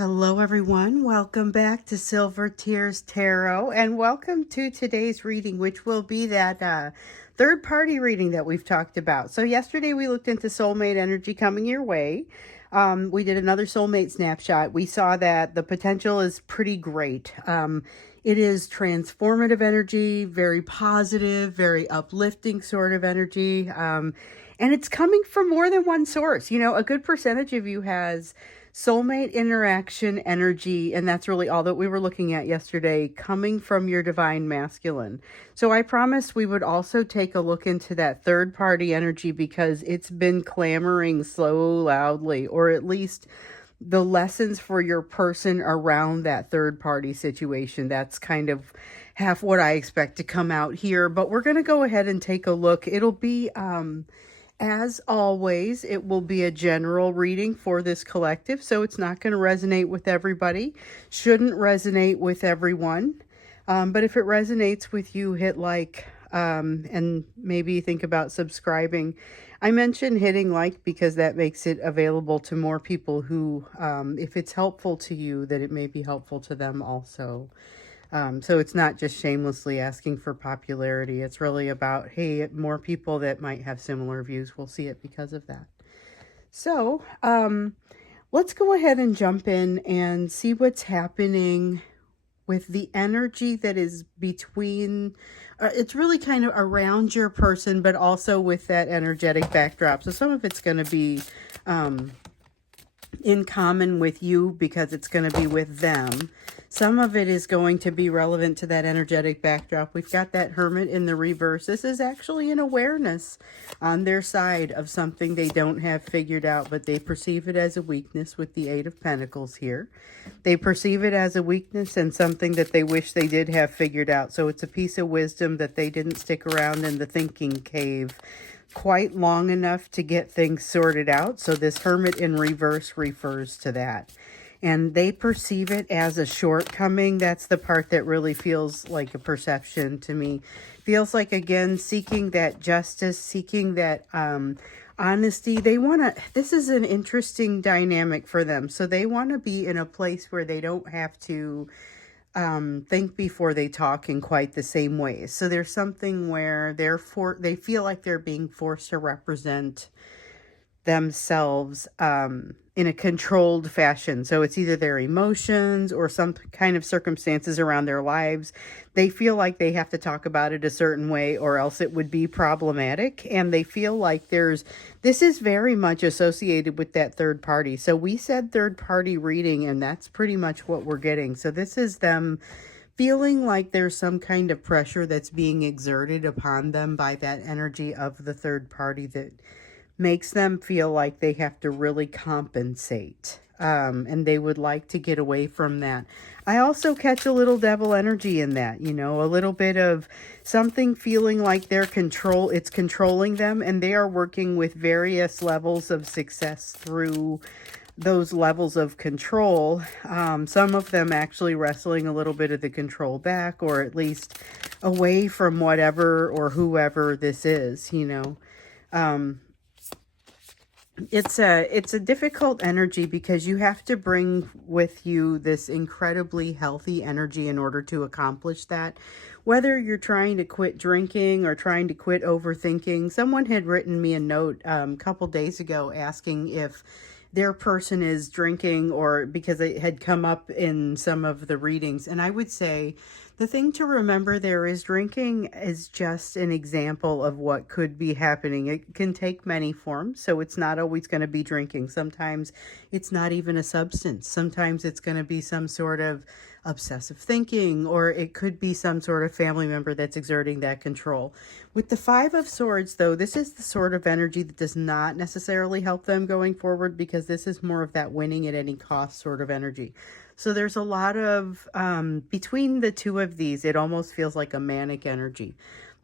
Hello everyone, welcome back to Silver Tears Tarot, and welcome to today's reading, which will be that third party reading that we've talked about. So yesterday we looked into soulmate energy coming your way. We did another soulmate snapshot. We saw that the potential is pretty great. It is transformative energy, very positive, very uplifting sort of energy. And it's coming from more than one source. You know, a good percentage of you has soulmate interaction energy, and that's really all that we were looking at yesterday, coming from your divine masculine. So I promised we would also take a look into that third party energy because it's been clamoring so loudly, or at least the lessons for your person around that third party situation. That's kind of half what I expect to come out here, but we're going to go ahead and take a look. It'll be as always, it will be a general reading for this collective, so it's not going to resonate with everybody, shouldn't resonate with everyone, but if it resonates with you, hit like, and maybe think about subscribing. I mentioned hitting like because that makes it available to more people who, if it's helpful to you, that it may be helpful to them also. So it's not just shamelessly asking for popularity. It's really about, hey, more people that might have similar views will see it because of that. So let's go ahead and jump in and see what's happening with the energy that is between, it's really kind of around your person, but also with that energetic backdrop. So some of it's going to be in common with you because it's going to be with them. Some of it is going to be relevant to that energetic backdrop. We've got that Hermit in the reverse. This is actually an awareness on their side of something they don't have figured out, but they perceive it as a weakness with the Eight of Pentacles here. They perceive it as a weakness and something that they wish they did have figured out. So it's a piece of wisdom that they didn't stick around in the thinking cave quite long enough to get things sorted out. So this Hermit in reverse refers to that. And they perceive it as a shortcoming. That's the part that really feels like a perception to me. Feels like, again, seeking that justice, seeking that honesty. They want to, this is an interesting dynamic for them. So they want to be in a place where they don't have to think before they talk in quite the same ways. So there's something where they feel like they're being forced to represent themselves in a controlled fashion. So it's either their emotions or some kind of circumstances around their lives. They feel like they have to talk about it a certain way or else it would be problematic. And they feel like this is very much associated with that third party. So we said third party reading, and that's pretty much what we're getting. So this is them feeling like there's some kind of pressure that's being exerted upon them by that energy of the third party that makes them feel like they have to really compensate. And they would like to get away from that. I also catch a little devil energy in that, you know, a little bit of something feeling like it's controlling them, and they are working with various levels of success through those levels of control. Some of them actually wrestling a little bit of the control back, or at least away from whatever or whoever this is, you know. It's a difficult energy because you have to bring with you this incredibly healthy energy in order to accomplish that. Whether you're trying to quit drinking or trying to quit overthinking. Someone had written me a note a couple days ago asking if their person is drinking, or because it had come up in some of the readings. And I would say the thing to remember there is drinking is just an example of what could be happening. It can take many forms, so it's not always going to be drinking. Sometimes it's not even a substance. Sometimes it's going to be some sort of obsessive thinking, or it could be some sort of family member that's exerting that control. With the Five of Swords, though, this is the sort of energy that does not necessarily help them going forward, because this is more of that winning at any cost sort of energy. So there's a lot of, between the two of these, it almost feels like a manic energy.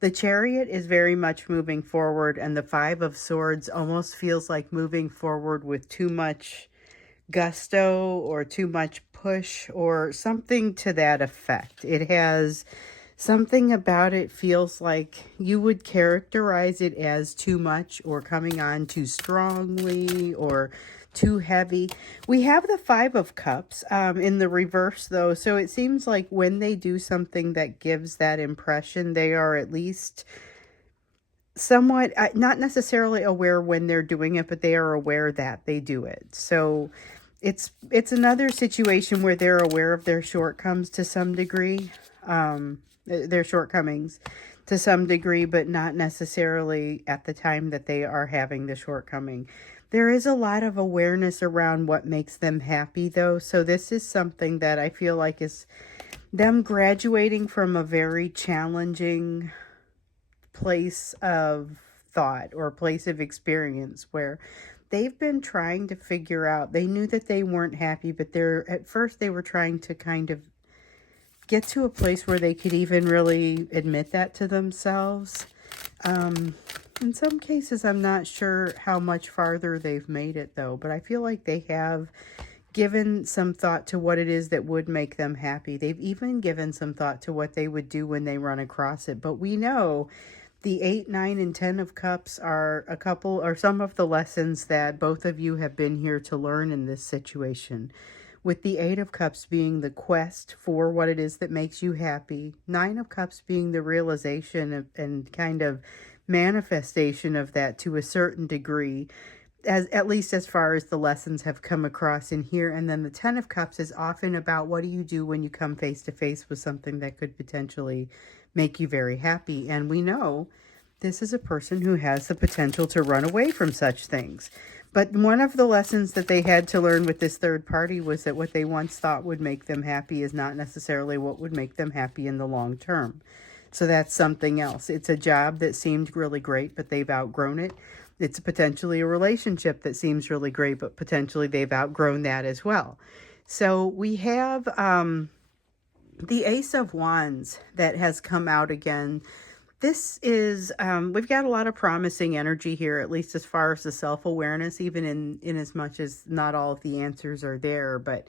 The Chariot is very much moving forward, and the Five of Swords almost feels like moving forward with too much gusto or too much push or something to that effect. It has something about it feels like you would characterize it as too much or coming on too strongly or too heavy. We have the Five of Cups in the reverse, though. So it seems like when they do something that gives that impression, they are at least somewhat, not necessarily aware when they're doing it, but they are aware that they do it. So it's another situation where they're aware of their shortcomings to some degree, their shortcomings to some degree, but not necessarily at the time that they are having the shortcoming. There is a lot of awareness around what makes them happy, though. So this is something that I feel like is them graduating from a very challenging place of thought or place of experience where they've been trying to figure out, they knew that they weren't happy, but at first they were trying to kind of get to a place where they could even really admit that to themselves. In some cases, I'm not sure how much farther they've made it, though, but I feel like they have given some thought to what it is that would make them happy. They've even given some thought to what they would do when they run across it. But we know the 8, 9, and 10 of Cups are some of the lessons that both of you have been here to learn in this situation. With the 8 of Cups being the quest for what it is that makes you happy, 9 of Cups being the realization and kind of manifestation of that to a certain degree, at least as far as the lessons have come across in here. And then the 10 of Cups is often about what do you do when you come face to face with something that could potentially make you very happy. And we know this is a person who has the potential to run away from such things. But one of the lessons that they had to learn with this third party was that what they once thought would make them happy is not necessarily what would make them happy in the long term. So that's something else. It's a job that seemed really great, but they've outgrown it. It's potentially a relationship that seems really great, but potentially they've outgrown that as well. So we have the Ace of Wands that has come out again. This is, we've got a lot of promising energy here, at least as far as the self-awareness, even in as much as not all of the answers are there. But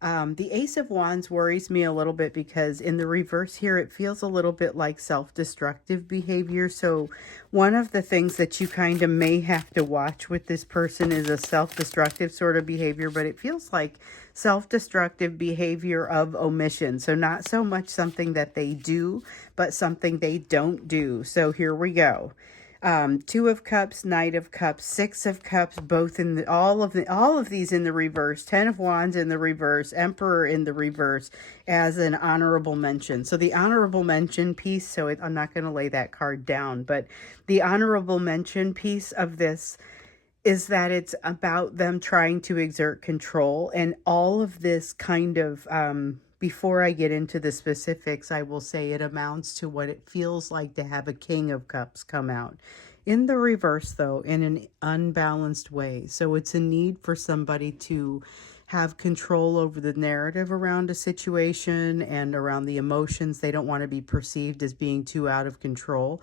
the Ace of Wands worries me a little bit because in the reverse here, it feels a little bit like self-destructive behavior. So one of the things that you kind of may have to watch with this person is a self-destructive sort of behavior, but it feels like self-destructive behavior of omission. So not so much something that they do, but something they don't do. So here we go. 2 of Cups, Knight of Cups, 6 of Cups, both in all of these in the reverse, 10 of Wands in the reverse, Emperor in the reverse as an honorable mention. So the honorable mention piece, so I'm not going to lay that card down, but the honorable mention piece of this is that it's about them trying to exert control, and all of this kind of, before I get into the specifics, I will say it amounts to what it feels like to have a King of Cups come out. In the reverse, though, in an unbalanced way. So it's a need for somebody to have control over the narrative around a situation and around the emotions. They don't want to be perceived as being too out of control.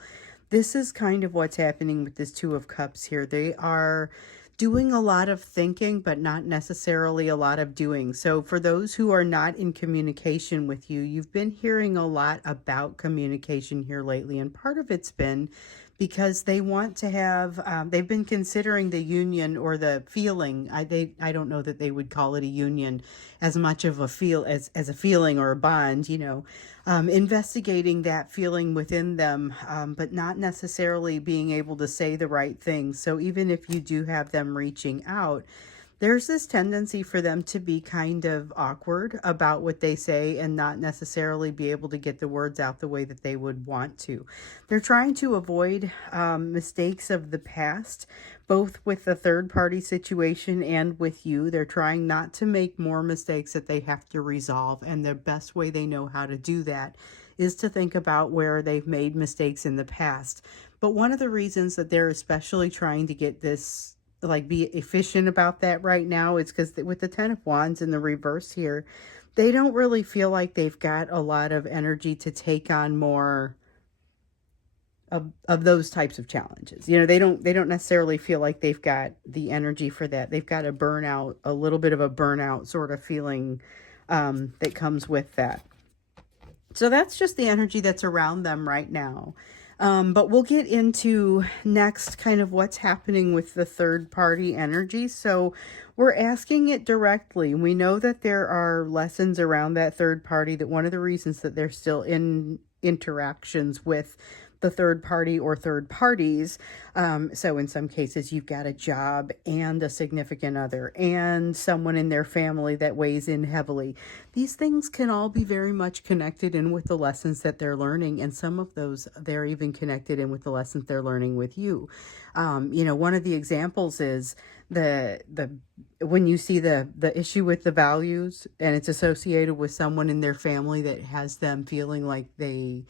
This is kind of what's happening with this 2 of Cups here. They are doing a lot of thinking, but not necessarily a lot of doing. So for those who are not in communication with you, you've been hearing a lot about communication here lately. And part of it's been because they want to have, they've been considering the union or the feeling. I don't know that they would call it a union as much of a as a feeling or a bond, investigating that feeling within them, but not necessarily being able to say the right things. So even if you do have them reaching out, there's this tendency for them to be kind of awkward about what they say and not necessarily be able to get the words out the way that they would want to. They're trying to avoid mistakes of the past, both with the third party situation and with you. They're trying not to make more mistakes that they have to resolve. And the best way they know how to do that is to think about where they've made mistakes in the past. But one of the reasons that they're especially trying to get this, like, be efficient about that right now is because with the 10 of Wands in the reverse here, they don't really feel like they've got a lot of energy to take on more of those types of challenges. They don't necessarily feel like they've got the energy for that. They've got a little bit of a burnout sort of feeling that comes with that. So that's just the energy that's around them right now. But we'll get into next kind of what's happening with the third party energy. So we're asking it directly. We know that there are lessons around that third party, that one of the reasons that they're still in interactions with the third party or third parties. So in some cases, you've got a job and a significant other and someone in their family that weighs in heavily. These things can all be very much connected in with the lessons that they're learning. And some of those, they're even connected in with the lessons they're learning with you. One of the examples is the when you see the issue with the values and it's associated with someone in their family that has them feeling like they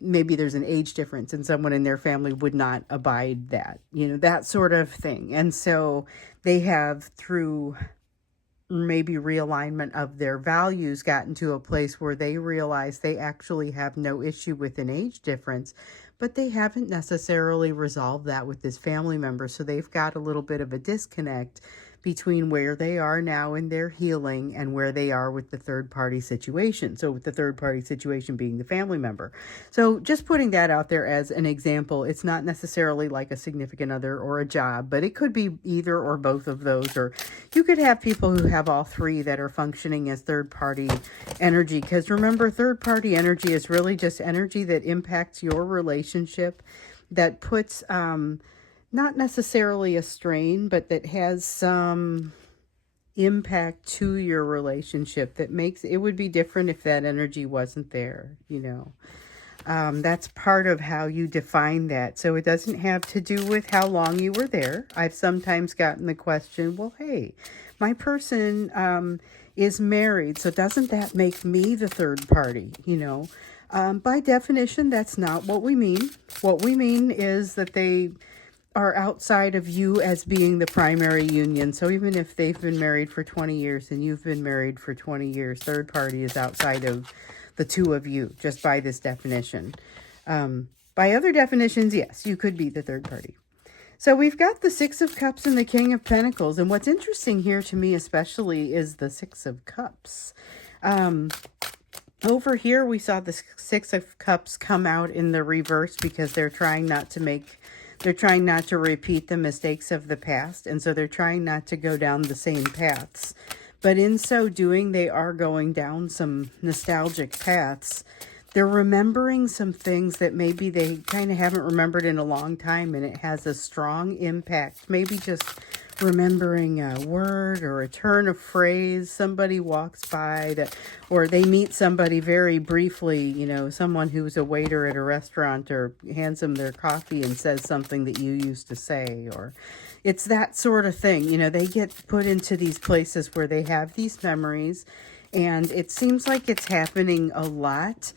maybe there's an age difference and someone in their family would not abide that, that sort of thing. And so they have, through maybe realignment of their values, gotten to a place where they realize they actually have no issue with an age difference, but they haven't necessarily resolved that with this family member. So they've got a little bit of a disconnect between where they are now in their healing and where they are with the third party situation. So with the third party situation being the family member. So just putting that out there as an example, it's not necessarily like a significant other or a job, but it could be either or both of those, or you could have people who have all three that are functioning as third party energy. Because remember, third party energy is really just energy that impacts your relationship, that puts, not necessarily a strain, but that has some impact to your relationship that makes it would be different if that energy wasn't there. That's part of how you define that. So it doesn't have to do with how long you were there. I've sometimes gotten the question, well, hey, my person is married, so doesn't that make me the third party? By definition, that's not what we mean. What we mean is that they are outside of you as being the primary union. So even if they've been married for 20 years and you've been married for 20 years, third party is outside of the two of you, just by this definition. By other definitions, yes, you could be the third party. So we've got the Six of Cups and the King of Pentacles. And what's interesting here to me especially is the Six of Cups. Over here, we saw the Six of Cups come out in the reverse because they're trying not to repeat the mistakes of the past. And so they're trying not to go down the same paths. But in so doing, they are going down some nostalgic paths. They're remembering some things that maybe they kind of haven't remembered in a long time, and it has a strong impact. Maybe just remembering a word or a turn of phrase. Somebody walks by or they meet somebody very briefly, someone who's a waiter at a restaurant, or hands them their coffee and says something that you used to say, or it's that sort of thing. They get put into these places where they have these memories, and it seems like it's happening a lot.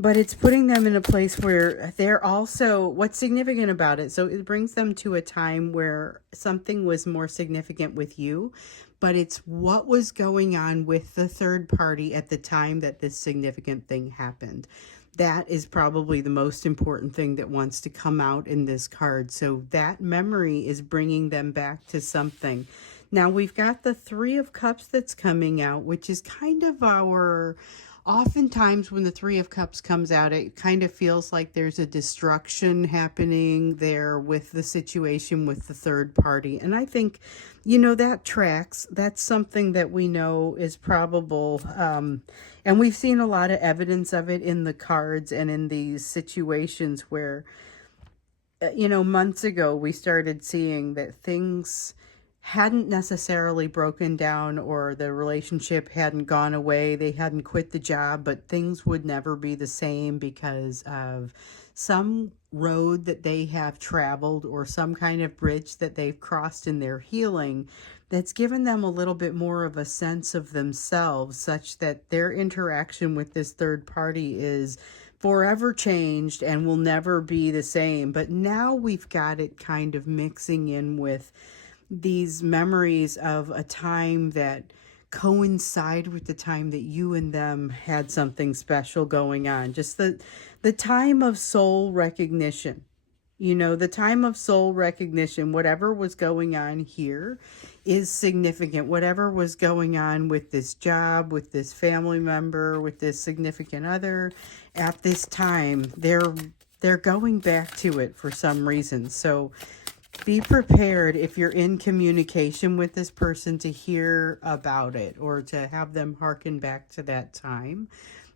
But it's putting them in a place where they're also, what's significant about it, so it brings them to a time where something was more significant with you, but it's what was going on with the third party at the time that this significant thing happened. That is probably the most important thing that wants to come out in this card. So that memory is bringing them back to something. Now we've got the Three of Cups that's coming out, which is kind of oftentimes when the Three of Cups comes out, it kind of feels like there's a destruction happening there with the situation with the third party. And I think, that tracks. That's something that we know is probable. And we've seen a lot of evidence of it in the cards and in these situations where, months ago we started seeing that things hadn't necessarily broken down, or the relationship hadn't gone away. They hadn't quit the job, but things would never be the same because of some road that they have traveled or some kind of bridge that they've crossed in their healing that's given them a little bit more of a sense of themselves, such that their interaction with this third party is forever changed and will never be the same. But now we've got it kind of mixing in with these memories of a time that coincide with the time that you and them had something special going on. Just the time of soul recognition. You know, the time of soul recognition, whatever was going on here is significant. Whatever was going on with this job, with this family member, with this significant other at this time, they're going back to it for some reason. So be prepared if you're in communication with this person to hear about it or to have them hearken back to that time.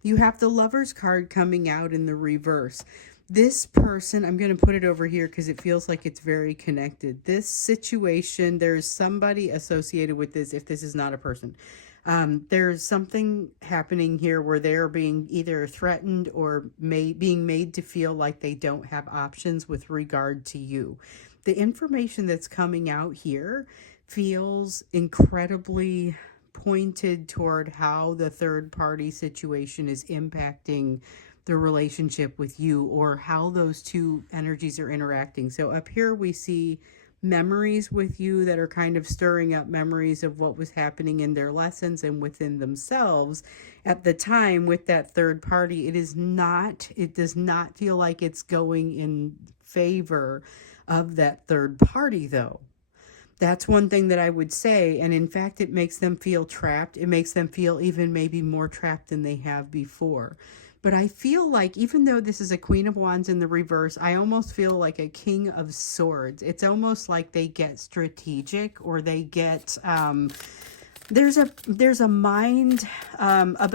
You have the Lover's card coming out in the reverse. This person, I'm going to put it over here because it feels like it's very connected. This situation, there's somebody associated with this if this is not a person. There's something happening here where they're being either threatened or being made to feel like they don't have options with regard to you. The information that's coming out here feels incredibly pointed toward how the third party situation is impacting the relationship with you, or how those two energies are interacting. So up here we see memories with you that are kind of stirring up memories of what was happening in their lessons and within themselves at the time with that third party. It does not feel like it's going in favor of that third party, though. That's one thing that I would say. And in fact, it makes them feel trapped. It makes them feel even maybe more trapped than they have before. But I feel like, even though this is a Queen of Wands in the reverse, I almost feel like a King of Swords. It's almost like they get strategic, or they get, there's a mind,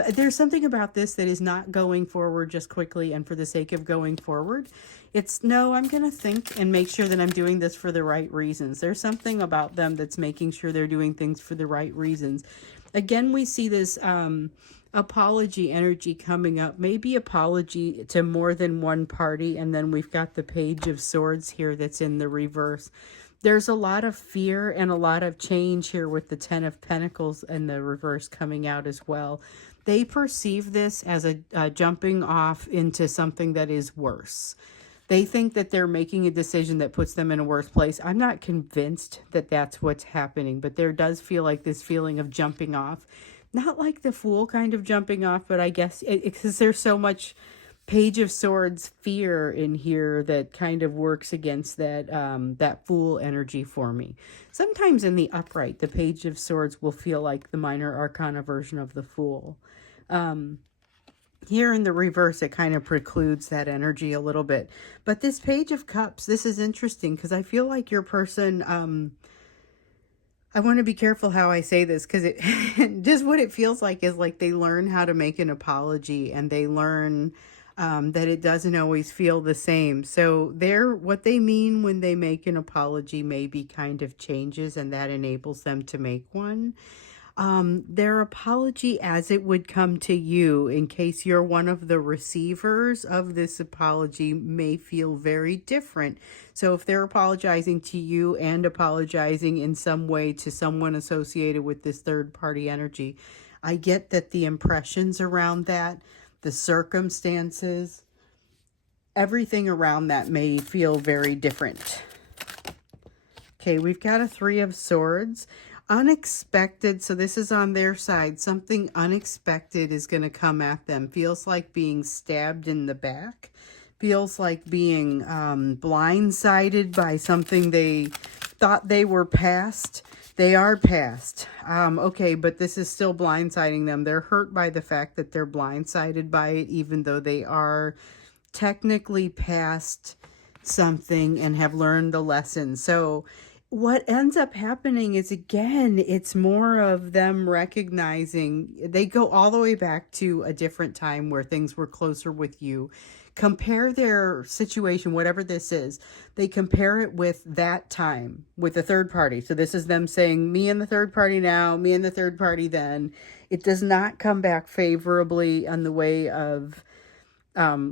there's something about this that is not going forward just quickly and for the sake of going forward. It's, no, I'm going to think and make sure that I'm doing this for the right reasons. There's something about them that's making sure they're doing things for the right reasons. Again, we see this apology energy coming up, maybe apology to more than one party. And then we've got the Page of Swords here that's in the reverse. There's a lot of fear and a lot of change here with the Ten of Pentacles and the reverse coming out as well. They perceive this as a jumping off into something that is worse. They think that they're making a decision that puts them in a worse place. I'm not convinced that that's what's happening, but there does feel like this feeling of jumping off. Not like the Fool kind of jumping off, but I guess because there's so much Page of Swords fear in here that kind of works against that that Fool energy for me. Sometimes in the upright, the Page of Swords will feel like the Minor Arcana version of the Fool. Here in the reverse, it kind of precludes that energy a little bit. But this Page of Cups, this is interesting because I feel like your person, I want to be careful how I say this, because it just what it feels like is like they learn how to make an apology, and they learn that it doesn't always feel the same. So what they mean when they make an apology maybe kind of changes, and that enables them to make one. Their apology as it would come to you, in case you're one of the receivers of this apology, may feel very different. So if they're apologizing to you and apologizing in some way to someone associated with this third party energy, I get that the impressions around that, the circumstances, everything around that may feel very different. Okay, we've got a Three of Swords. Unexpected, so this is on their side. Something unexpected is going to come at them. Feels like being stabbed in the back. Feels like being blindsided by something they thought they were past. They are past. Okay, but this is still blindsiding them. They're hurt by the fact that they're blindsided by it, even though they are technically past something and have learned the lesson. So what ends up happening is, again, it's more of them recognizing they go all the way back to a different time where things were closer with you. Compare their situation, whatever this is, they compare it with that time with the third party. So this is them saying, me and the third party now, me and the third party then. It does not come back favorably on the way of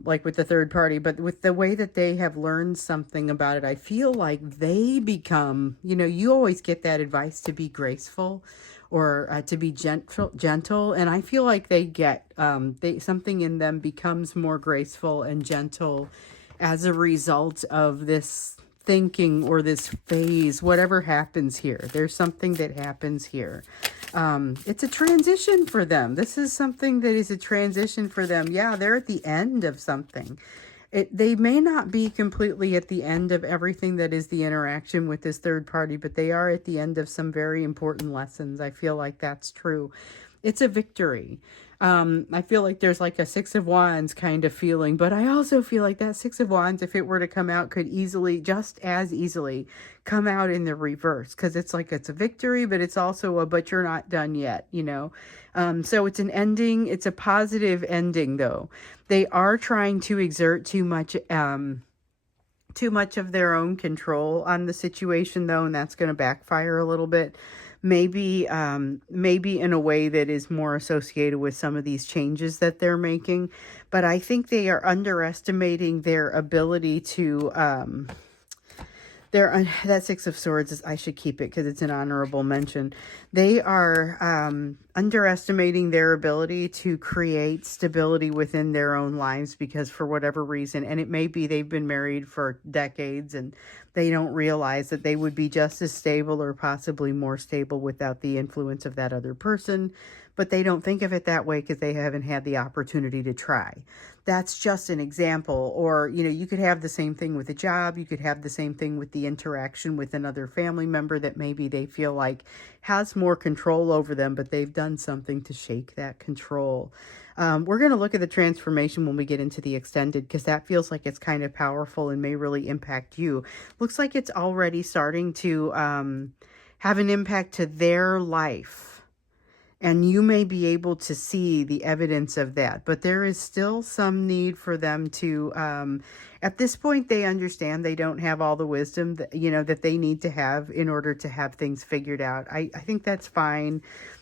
like with the third party, but with the way that they have learned something about it, I feel like they become, you always get that advice to be graceful or to be gentle. And I feel like they get, something in them becomes more graceful and gentle as a result of this thinking or this phase, whatever happens here. There's something that happens here. It's a transition for them. This is something that is a transition for them. Yeah, they're at the end of something. They may not be completely at the end of everything that is the interaction with this third party, but they are at the end of some very important lessons. I feel like that's true. It's a victory. I feel like there's like a Six of Wands kind of feeling, but I also feel like that Six of Wands, if it were to come out, could easily, just as easily, come out in the reverse, because it's like it's a victory, but it's also a but you're not done yet, you know. So it's an ending. It's a positive ending, though. They are trying to exert too much of their own control on the situation, though, and that's going to backfire a little bit. Maybe in a way that is more associated with some of these changes that they're making. But I think they are underestimating their ability to that Six of Swords is, I should keep it because it's an honorable mention. They are underestimating their ability to create stability within their own lives, because for whatever reason, and it may be they've been married for decades and they don't realize that they would be just as stable or possibly more stable without the influence of that other person. But they don't think of it that way because they haven't had the opportunity to try. That's just an example. Or, you know, you could have the same thing with a job. You could have the same thing with the interaction with another family member that maybe they feel like has more control over them, but they've done something to shake that control. We're going to look at the transformation when we get into the extended, because that feels like it's kind of powerful and may really impact you. Looks like it's already starting to have an impact to their life. And you may be able to see the evidence of that. But there is still some need for them to, at this point, they understand they don't have all the wisdom that, you know, that they need to have in order to have things figured out. I think that's fine.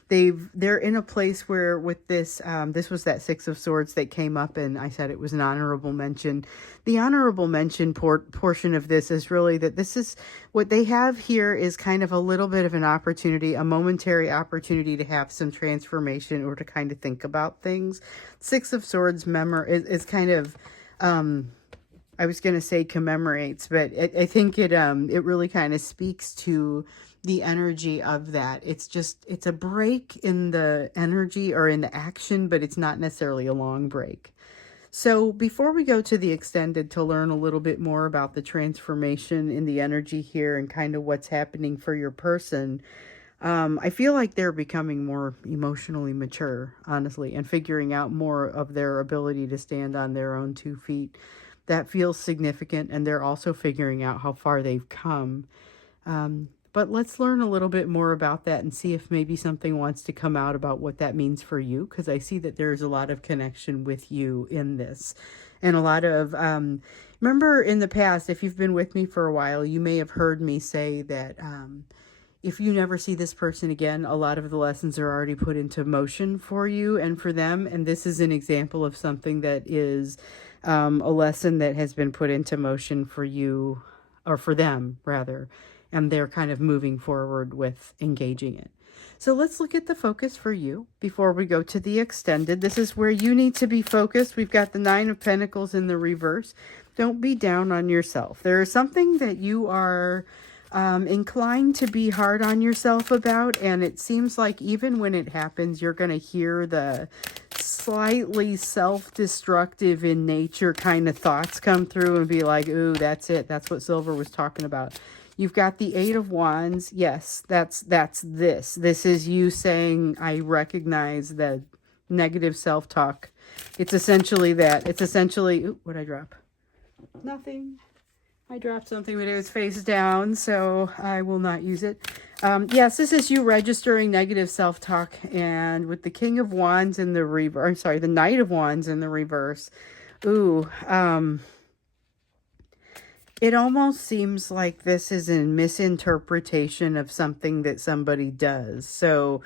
They're in a place where with this, this was that Six of Swords that came up, and I said it was an honorable mention. The honorable mention portion of this is really that this is what they have here is kind of a little bit of an opportunity, a momentary opportunity to have some transformation or to kind of think about things. Six of Swords is kind of, I was going to say commemorates, but I think it really kind of speaks to the energy of that. It's a break in the energy or in the action, but it's not necessarily a long break. So before we go to the extended to learn a little bit more about the transformation in the energy here and kind of what's happening for your person, I feel like they're becoming more emotionally mature, honestly, and figuring out more of their ability to stand on their own 2 feet. That feels significant, and they're also figuring out how far they've come. But let's learn a little bit more about that and see if maybe something wants to come out about what that means for you, because I see that there's a lot of connection with you in this. And a lot of, remember in the past, if you've been with me for a while, you may have heard me say that if you never see this person again, a lot of the lessons are already put into motion for you and for them. And this is an example of something that is a lesson that has been put into motion for you, or for them, rather. And they're kind of moving forward with engaging it. So let's look at the focus for you before we go to the extended. This is where you need to be focused. We've got the Nine of Pentacles in the reverse. Don't be down on yourself. There is something that you are inclined to be hard on yourself about, and it seems like even when it happens, you're going to hear the slightly self-destructive in nature kind of thoughts come through and be like, ooh, that's it. That's what Silver was talking about. You've got the Eight of Wands. Yes, that's this. This is you saying, I recognize the negative self-talk. It's essentially that. It's essentially, ooh, what'd I drop? Nothing. I dropped something, but it was face down, so I will not use it. Yes, this is you registering negative self-talk, and with the King of Wands in the reverse, I'm sorry, the Knight of Wands in the reverse. Ooh, it almost seems like this is a misinterpretation of something that somebody does. So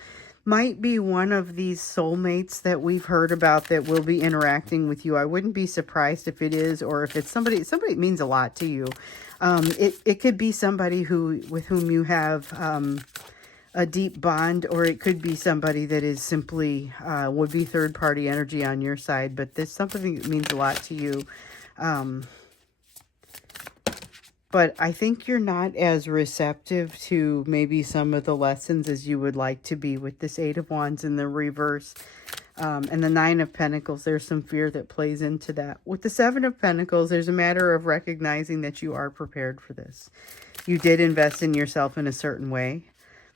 might be one of these soulmates that we've heard about that will be interacting with you. I wouldn't be surprised if it is, or if it's somebody means a lot to you. It could be somebody with whom you have a deep bond, or it could be somebody that is simply would be third party energy on your side, but there's something that means a lot to you. But I think you're not as receptive to maybe some of the lessons as you would like to be with this Eight of Wands in the reverse. And the Nine of Pentacles, there's some fear that plays into that. With the Seven of Pentacles, there's a matter of recognizing that you are prepared for this. You did invest in yourself in a certain way.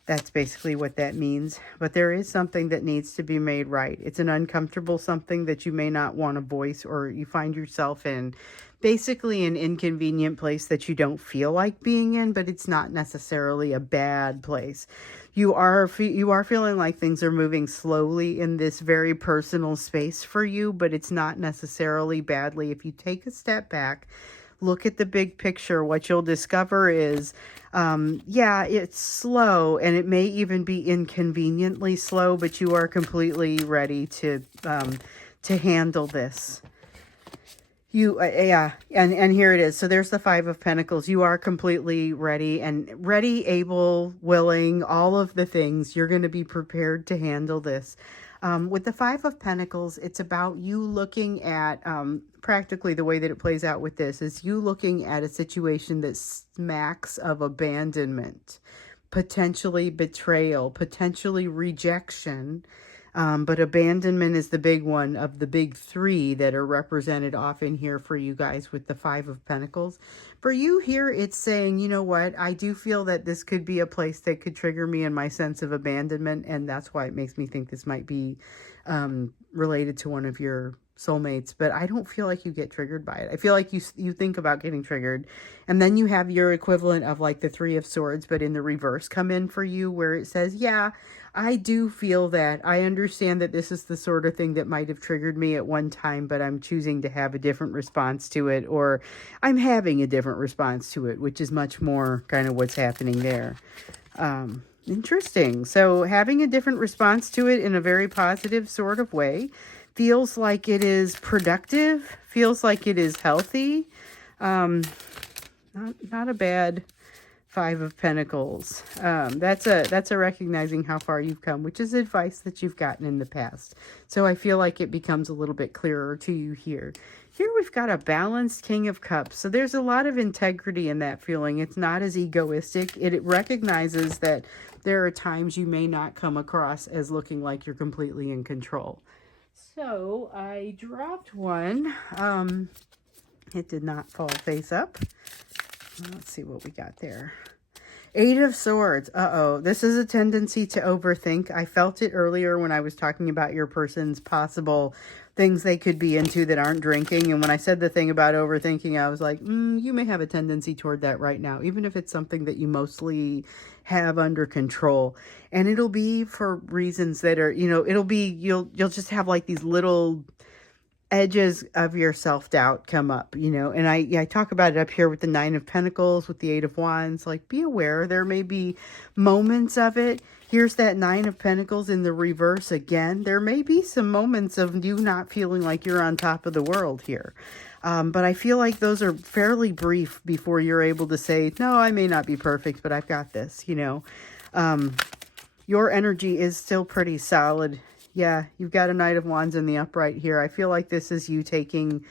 That's basically what that means. But there is something that needs to be made right. It's an uncomfortable something that you may not want to voice, or you find yourself in basically an inconvenient place that you don't feel like being in, but it's not necessarily a bad place. You are feeling like things are moving slowly in this very personal space for you, but it's not necessarily badly. If you take a step back, look at the big picture, what you'll discover is, yeah, it's slow, and it may even be inconveniently slow, but you are completely ready to handle this. Yeah, and here it is. So there's the Five of Pentacles. You are completely ready, able, willing, all of the things. You're going to be prepared to handle this. With the Five of Pentacles, it's about you looking at, practically the way that it plays out with this is you looking at a situation that smacks of abandonment, potentially betrayal, potentially rejection. But abandonment is the big one of the big three that are represented often here for you guys with the Five of Pentacles. For you here, it's saying, you know what, I do feel that this could be a place that could trigger me in my sense of abandonment, and that's why it makes me think this might be related to one of your soulmates, but I don't feel like you get triggered by it. I feel like you think about getting triggered, and then you have your equivalent of like the Three of Swords, but in the reverse come in for you, where it says, yeah, I do feel that. I understand that this is the sort of thing that might have triggered me at one time, but I'm choosing to have a different response to it, or I'm having a different response to it, which is much more kind of what's happening there. Interesting. So having a different response to it in a very positive sort of way feels like it is productive, feels like it is healthy. Not a bad Five of Pentacles. That's a recognizing how far you've come, which is advice that you've gotten in the past. So I feel like it becomes a little bit clearer to you here. Here we've got a balanced King of Cups. So there's a lot of integrity in that feeling. It's not as egoistic. It recognizes that there are times you may not come across as looking like you're completely in control. So I dropped one. It did not fall face up. Let's see what we got there. Eight of Swords. This is a tendency to overthink. I felt it earlier when I was talking about your person's possible things they could be into that aren't drinking. And when I said the thing about overthinking, I was like, you may have a tendency toward that right now, even if it's something that you mostly have under control. And it'll be for reasons that are, it'll be, you'll just have like these little edges of your self-doubt come up, and I talk about it up here with the Nine of Pentacles, with the Eight of Wands. Like, be aware there may be moments of it. Here's that Nine of Pentacles in the reverse again. There may be some moments of you not feeling like you're on top of the world here. But I feel like those are fairly brief before you're able to say, no, I may not be perfect, but I've got this, Your energy is still pretty solid. Yeah, you've got a Knight of Wands in the upright here. I feel like this is you taking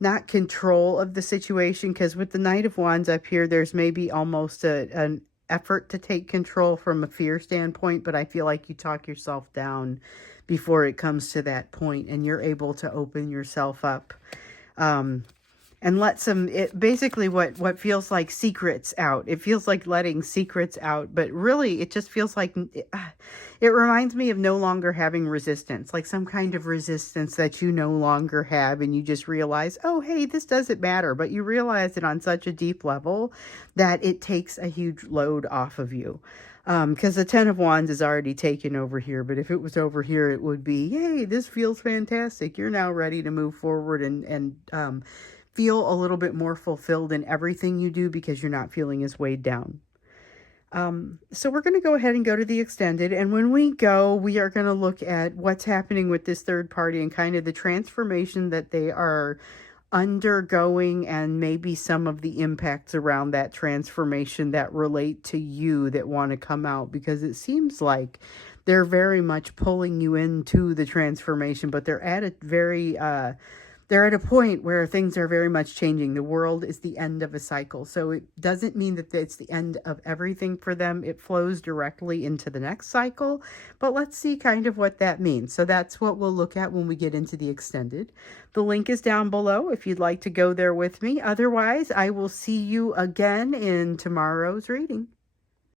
not control of the situation, because with the Knight of Wands up here, there's maybe almost an effort to take control from a fear standpoint, but I feel like you talk yourself down before it comes to that point, and you're able to open yourself up. And let basically what feels like secrets out. It feels like letting secrets out, but really it just feels like, it reminds me of no longer having resistance, like some kind of resistance that you no longer have, and you just realize, oh, hey, this doesn't matter. But you realize it on such a deep level that it takes a huge load off of you. Because the Ten of Wands is already taken over here, but if it was over here, it would be, hey, this feels fantastic. You're now ready to move forward and feel a little bit more fulfilled in everything you do, because you're not feeling as weighed down. So we're going to go ahead and go to the extended. And when we go, we are going to look at what's happening with this third party and kind of the transformation that they are undergoing, and maybe some of the impacts around that transformation that relate to you that want to come out, because it seems like they're very much pulling you into the transformation, but they're at a very, they're at a point where things are very much changing. The world is the end of a cycle. So it doesn't mean that it's the end of everything for them. It flows directly into the next cycle. But let's see kind of what that means. So that's what we'll look at when we get into the extended. The link is down below if you'd like to go there with me. Otherwise, I will see you again in tomorrow's reading.